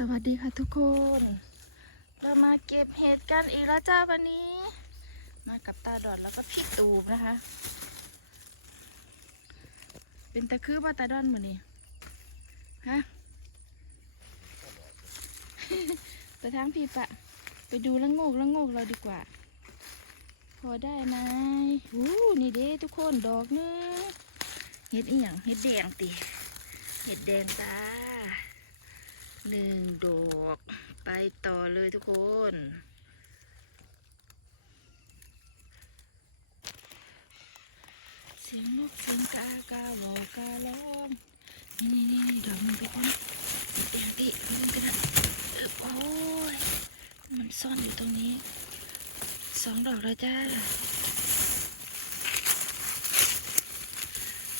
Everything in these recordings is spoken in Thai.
สวัสดีค่ะทุกคน เรามาเก็บเห็ดกันอีกแล้วจ้าวันนี้ มากับตาดอนแล้วก็พี่ตูบนะคะ เป็นตะคือว่าตาดอนมือนี่ฮะไปทางพี่ปะ ไปดูละโงกละโงกเราดีกว่า พอได้ไหมอู้นี่เด้ทุกคนดอกเนื้อเห็ดอีหยังเห็ดแดงติเห็ดแดงจ้า หนึ่งดอก ไปต่อเลยทุกคน เสียงนกเสียงกากาบอกการ้องนี่นี่นี่ดอกมันไปก่อนเดี๋ยวดิมันกันนะเออโอ้ย มันซ่อนอยู่ตรงนี้ สองดอกแล้วจ้า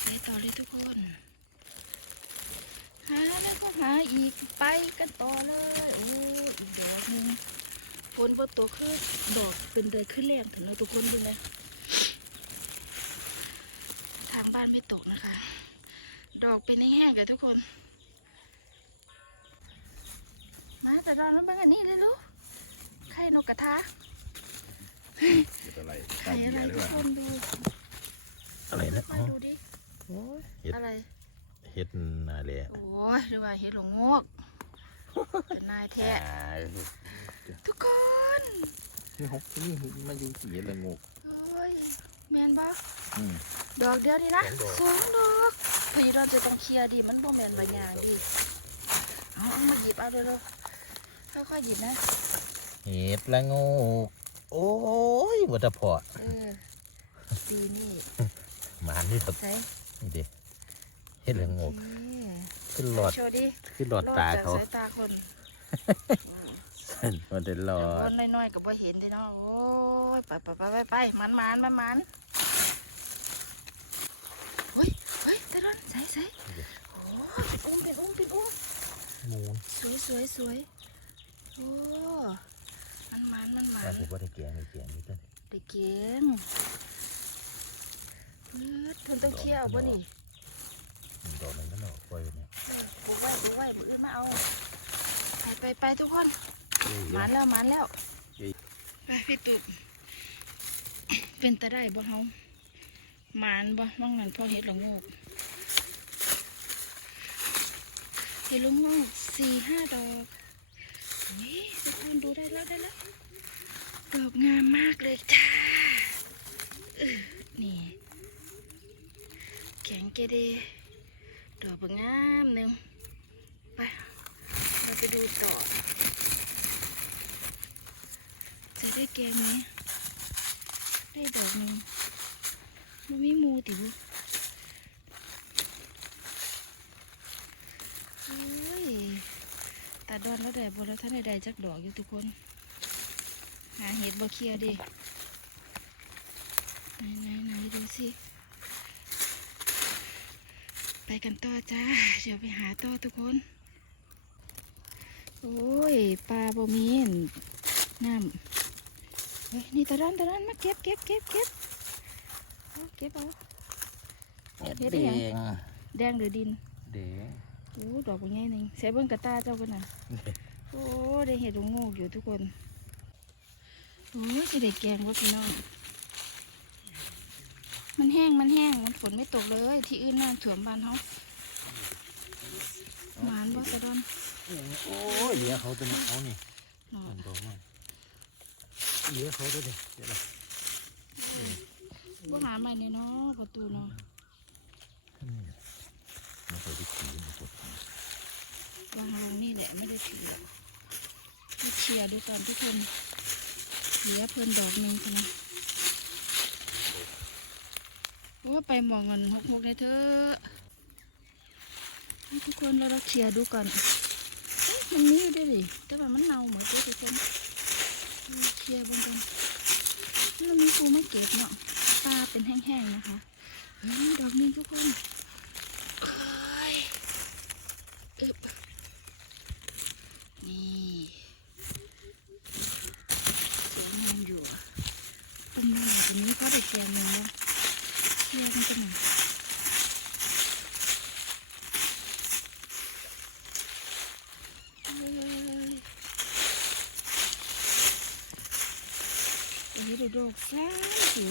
ไปต่อเลยทุกคน หาแล้วก็หาอีกไปกันต่อเลยโอ้ยอีกดอกหนึ่งฝนบนตัวขึ้นดอกเป็นเดือนขึ้นแรงถึงเราทุกคนดูเลยทางบ้านไม่ตกนะคะ ดอกเป็นแห้งๆกับทุกคน มาแต่ดอนแล้วมันอันนี้เลยลูกไข่นกกระทาเกิดอะไรไข่ตาอะไรเบียหรือทุเปกล่าคนดูอะไรนะมาดูดิโอ้ยเห็ดอะไร เห็ดนาเลยโอ้ยหรือว่าเห็ดหลงงกเป็นนายแท้ทุกคนนี่ฮกนี่มาอยู่สีอะไรงูโอ้ยแมนบ่อืมดอกเดียวนี่นะสองดอกสองดอกพี่รอนจะต้องเคลียร์ดีมันบ่แมนใบยางดิเอาเอามาหยิบเอาเร็วๆค่อยๆหยิบนะเห็ดละงูโอ้ยวัตพอเออดีนี่มานี่ครับใส่นี่ดิ เห็ดละงูนี่ขึ้นหลอดโชว์ดิขึ้นหลอดตาเขารอดจากสายตาคนสั้นมันได้หลอคดนน้อยๆก็บ่เห็นเด้เนาะโอ้ยไปไปไปไปไปมันมันมันมันเฮ้ยเฮ้ยตะรอนใส่ใส่โอ้ยเป็นอุ้มเป็นอุ้มเป็นอุ้มมูนสวยสวยสวยโอ้มันมันมันมันว่าผมว่าได้แกงได้แกงนี่ต้นเด็กเก่งปื๊ดเพิ่นต้องเที่ยวบ่นี่ ดอกมันก็หน่อปล่อยไปเนี่ยบุกไว้บุกไว้บุกมาเอา ไปไปไปทุกคนมันแล้วมันแล้วไปพี่ตุบเป็นตะได้บ่เฮาหมันบ่ว่างนั้นพอเฮ็ดละงกเฮ็ดละงกสี่ห้าดอกนี่ทุกคนดูได้แล้วได้แล้วดอกงามมากเลยจ้าเออนี่แข็งเกเด ดอกงงามหนึ่งไปเราไปดูต่อ จะได้แกงไหมได้ดอกหนึ่งมันไมีหมูติวเฮ้ยตาดอนแล้วได้บนแล้วท่านได้ได้จักดอกอยู่ทุกคน หาเห็ดบ่เคลียดิไหนไหนไหนดูสิ ไปกันต่อจ้า เดี๋ยวไปหาต่อทุกคน โอ้ยปลาบ่มีอั่นน้ำเฮ้ยนี่ตะรันตะรันมาเก็บเก็บเก็บเก็บเอาเก็บเอาเห็ดเห็ดแดอีหยังงแดงหรือดินแดงโอ้ดอกบางใหญ่หนึ่งใส่เบิ้งกระตาเจ้ากันน่ะโอ้ได้เห็ดหงโงกอยู่ทุกคนโอ้ยจะได้แกงว่าพี่น้อง มันแห้งมันแห้งมันฝนไม่ตกเลย ที่อื่นน้ำถ่วมบ้านเขาหวานบ่สะดอนโอ้ยเหลือเขาตัวนี้เขานี่เนาะมันบอกว่าเหลือเขาตัวนี้เดี๋ยวนะบ่หาใหม่เนี่ยเนาะประตูเนาะมันเคยไปขี่มันปวดวางลงนี่แหละไม่ได้ถือหรอกให้เชียร์ดูก่อนทุกคนเหลือเพิ่นดอกหนึ่งค่ะนะ โอ้ไปมองเงินหกหกเลยเถอะทุกคนเราเราเคลียร์ดูก่อนมันมีอยู่ด้วยดิแต่ว่ามันเน่าหมดเลยทุกคนเราเคลียร์บนกันแล้วมีปูมาเก็บเนาะปลาเป็นแห้งๆนะคะดอกนึงทุกคนนี่สวยงามอยู่ต้นไม้ทีนี้ก็ได้แกงหนึ่งแล้ว แยกมัป็นไงดูดูแย่บอยู่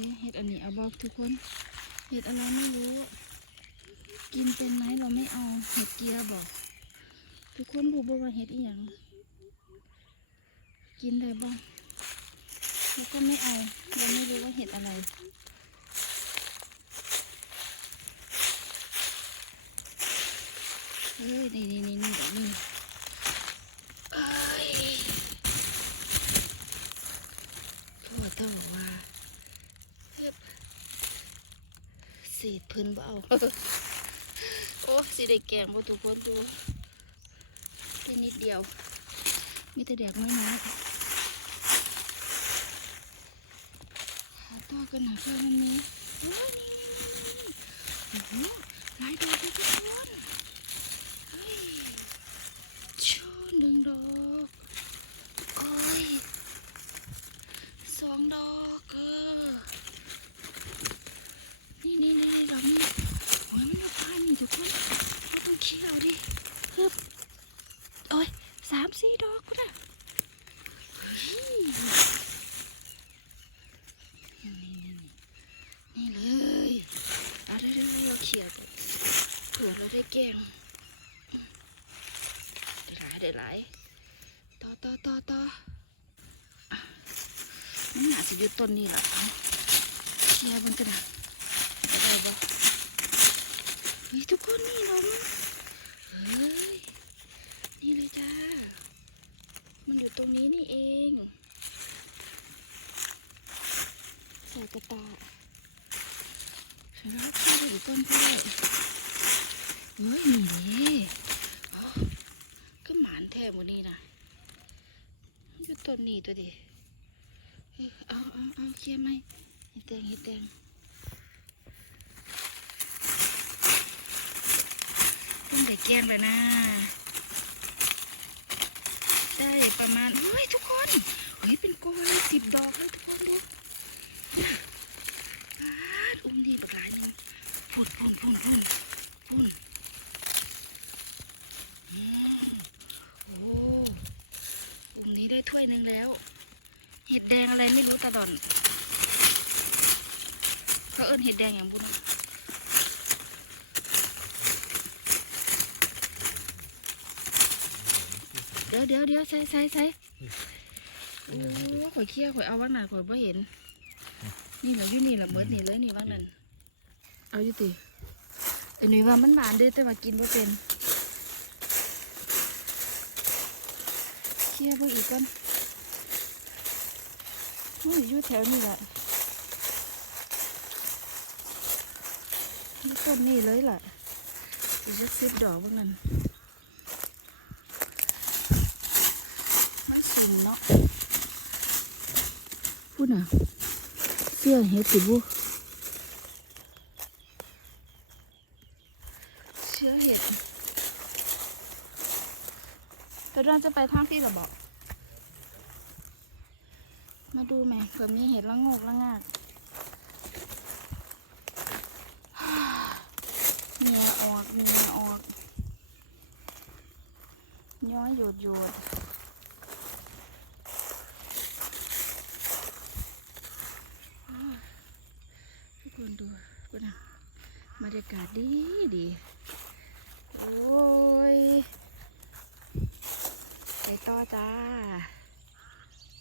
นี่เห็ดอันนี้เอาบอกทุกคน เห็ดอะไรไม่รู้ กินเป็นไหมเราไม่เอาเห็ดเกีราบอก ทุกคนรู้บ่ว่าเห็ดอีหยังกินได้บ้าง แล้วก็ไม่เอาเราไม่รู้ว่าเห็ดอะไร เฮ้ย นี่นี่นี่นี่แบบนี้เอ้ยพ่อต้องบอกว่าเฮ็บสีดพื้นเบเอาโอ้สีได้แกงบ่ทุกคนดูแค่นิดเดียว มีแต่แดกไม่น้อยห กันหาเพื่อนมันมีโอ้ยนี่นี่นี่โอ้โหลายดอกทุกคนเฮ้ยชูหนึ่งดอกโอ้ยสองดอกเออนี่นี่นี่ดอกนี้โอ้ยมันเอาพานี่ทุกคนเราต้องเคี่ยวดิฮึบโอ้ยสามสี่ดอกก็ได้เฮ้ยนี่นี่นี่นี่เลยเอาเร็วๆเราเขี่ยก่อนเผื่อเราได้แกง ได้หลายไหลต่อต่อต่อต่อมันหนาสิอยู่ต้นนี้หละเอเขี่ยมันกันนะได้ปะเฮ้ยทุกคนนี่เรามันเฮ้ยนี่เลยจ้า มันอยู่ตรงนี้นี่เองใส่กระตาใส่แล้วเข้าไปอยู่ต้นกล้วยเฮ้ยนี่เลย ท้หมดนี่นะอยู่ต้นนี้ตัวดีเอ้เอาเอาเอาเคลียร์ไหมเห็ดแดงเห็ดแดงต้องได้แกงแล้วนะ ได้ประมาณเฮ้ยทุกคน เฮ้ยเป็นกอเลยสิบดอกเลยทุกคนดูปาดอุ้มดีบักหลายนึงพุ่นพุ่นพุ่นพุ่นพุ่นอืมโอ้อุ้ม หนึ่งแล้ว เห็ดแดงอะไรไม่รู้ตาดอนเขาเอิ้นเห็ดแดงอย่างบุญเดี๋ยวเดี๋ยวเดี๋ยวใส่ใส่ใส่โอ้ข่อยเคี้ยวข่อยเอาว่างนั้นข่อยบ่เห็น นี่แหละอยู่นี่แหละเบิดนี่เลยนี่ว่างนั้นเอาอยู่ติแต่หนูว่ามันหวานด้อแต่ว่ากินบ่เป็นเคี้ยวเบิ่งอีกก่อ นโอ้ยอยู่แถวนี้แหละนี่ต้นนี่เลยล่ะอีกจะสิบดอกว่างนั้นมันชินเนาะพูดน่ะเสื้อเฮ็ดสิบุเสื้อเห็ดแต่เราจะไปทางที่เราบอก มาดูไหมเผื่อมีเห็ดละงกละงากเนียออกเนียออก ย้อยหยดหยดทุกคนดูกูนะบรรยากาศดีดี โอ้ย ไปต่อจ้า